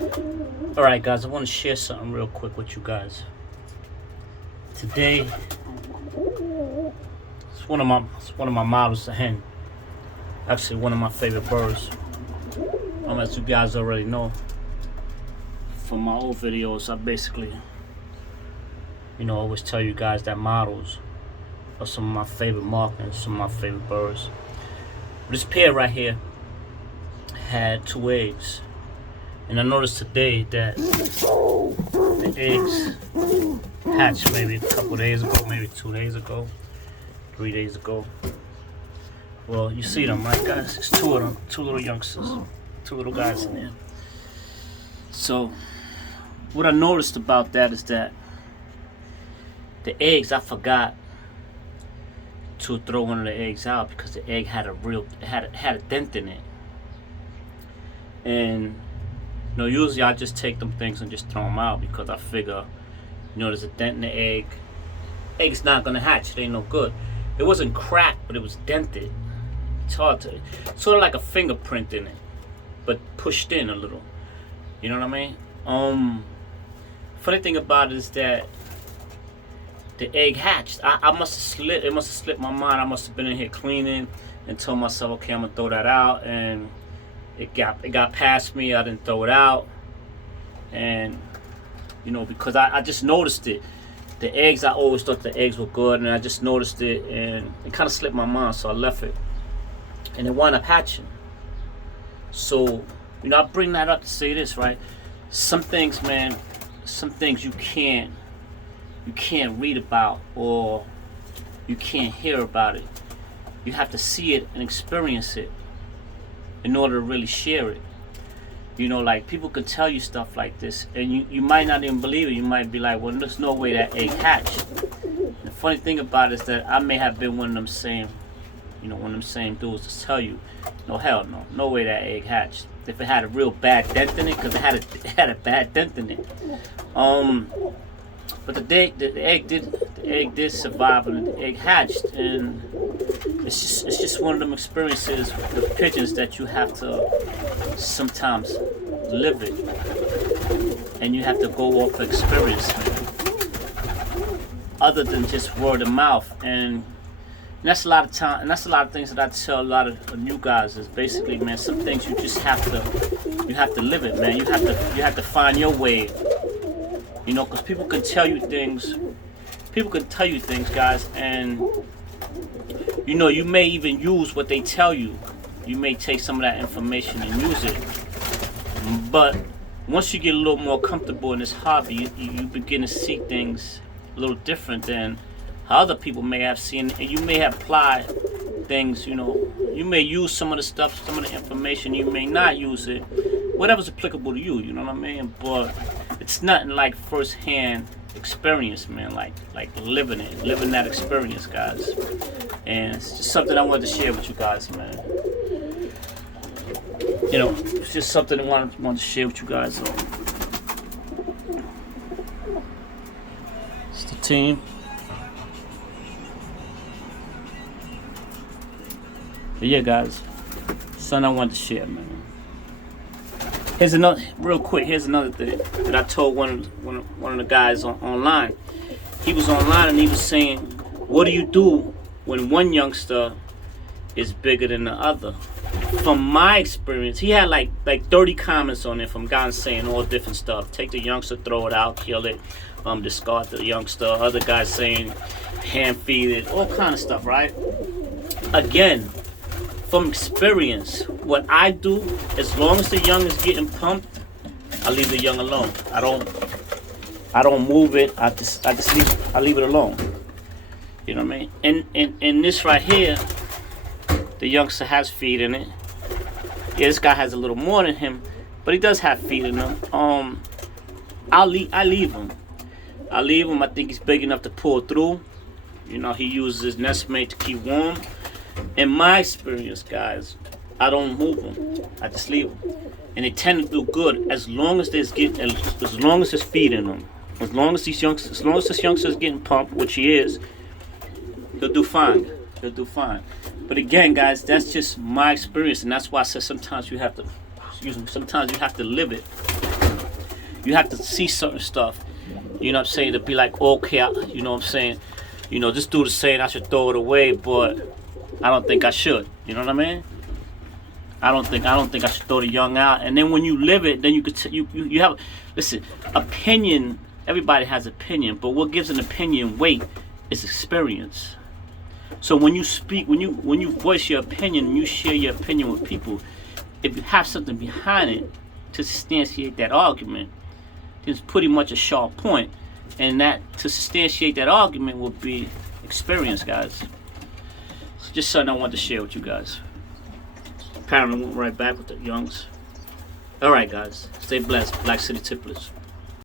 Alright guys, I want to share something real quick with you guys. Today, it's one of my models, a hen. Actually one of my favorite birds. As you guys already know from my old videos, I basically always tell you guys that models are some of my favorite markings, some of my favorite birds. This pair right here had 2 eggs, and I noticed today that the eggs hatched maybe a couple days ago, maybe 2 days ago, 3 days ago. Well, you see them, right guys? It's 2 of them, 2 little youngsters, 2 little guys in there. So what I noticed about that is that the eggs, I forgot to throw one of the eggs out because the egg had a dent in it. And usually I just take them things and just throw them out because I figure, there's a dent in the egg. Egg's not gonna hatch. It ain't no good. It wasn't cracked, but it was dented. It's hard to, sort of like a fingerprint in it, but pushed in a little. You know what I mean? Funny thing about it is that the egg hatched. I must have slipped. It must have slipped my mind. I must have been in here cleaning and told myself, okay, I'm gonna throw that out, and it got past me. I didn't throw it out, and because I just noticed it. The eggs, I always thought the eggs were good, and I just noticed it, and it kind of slipped my mind, so I left it, and it wound up hatching. So I bring that up to say this, right? Some things, man, some things you can't read about, or you can't hear about it. You have to see it and experience it in order to really share it. Like people could tell you stuff like this, and you might not even believe it. You might be like, well, there's no way that egg hatched. The funny thing about it is that I may have been one of them same dudes to tell you, no, hell no, no way that egg hatched. If it had a real bad dent in it, because it had a bad dent in it. But the egg did survive, and the egg hatched, and it's just one of them experiences with pigeons that you have to sometimes live it, and you have to go off experience, other than just word of mouth. And that's a lot of time, and that's a lot of things that I tell a lot of new guys is basically, man, some things you just have to live it, man. You have to find your way. Because people can tell you things, guys, and you may even use what they tell you. You may take some of that information and use it, but once you get a little more comfortable in this hobby, you begin to see things a little different than how other people may have seen, and you may have applied things. You may use some of the stuff, some of the information. You may not use it, whatever's applicable to you. You know what I mean? But it's nothing like first-hand experience, man. Like living that experience, guys. And it's just something I wanted to share with you guys, man. It's just something I wanted to share with you guys. It's the team. But yeah, guys, something I wanted to share, man. Here's another thing that I told one of the guys online. He was online and he was saying, what do you do when one youngster is bigger than the other? From my experience, he had like 30 comments on it from guys saying all different stuff. Take the youngster, throw it out, kill it, discard the youngster. Other guys saying hand feed it, all kind of stuff, right? Again, from experience, what I do, as long as the young is getting pumped, I leave the young alone. I don't move it. I leave it alone. You know what I mean? And this right here, the youngster has feed in it. Yeah, this guy has a little more than him, but he does have feed in him. I leave him. I think he's big enough to pull through. He uses his nestmate to keep warm. In my experience, guys, I don't move them. I just leave them, and they tend to do good as long as there's feed in them. As long as this youngster is getting pumped, which he is, he'll do fine. But again, guys, that's just my experience, and that's why I said sometimes you have to live it. You have to see certain stuff. You know what I'm saying? To be like, okay, you know what I'm saying? You know, this dude is saying I should throw it away, but I don't think I should. You know what I mean? I don't think I should throw the young out. And then when you live it, then you could you have, listen, opinion. Everybody has opinion, but what gives an opinion weight is experience. So when you speak, when you voice your opinion, you share your opinion with people. If you have something behind it to substantiate that argument, then it's pretty much a sharp point. And that to substantiate that argument will be experience, guys. So just something I wanted to share with you guys. Apparently went right back with the youngs. Alright guys, stay blessed. Black City Tipplers.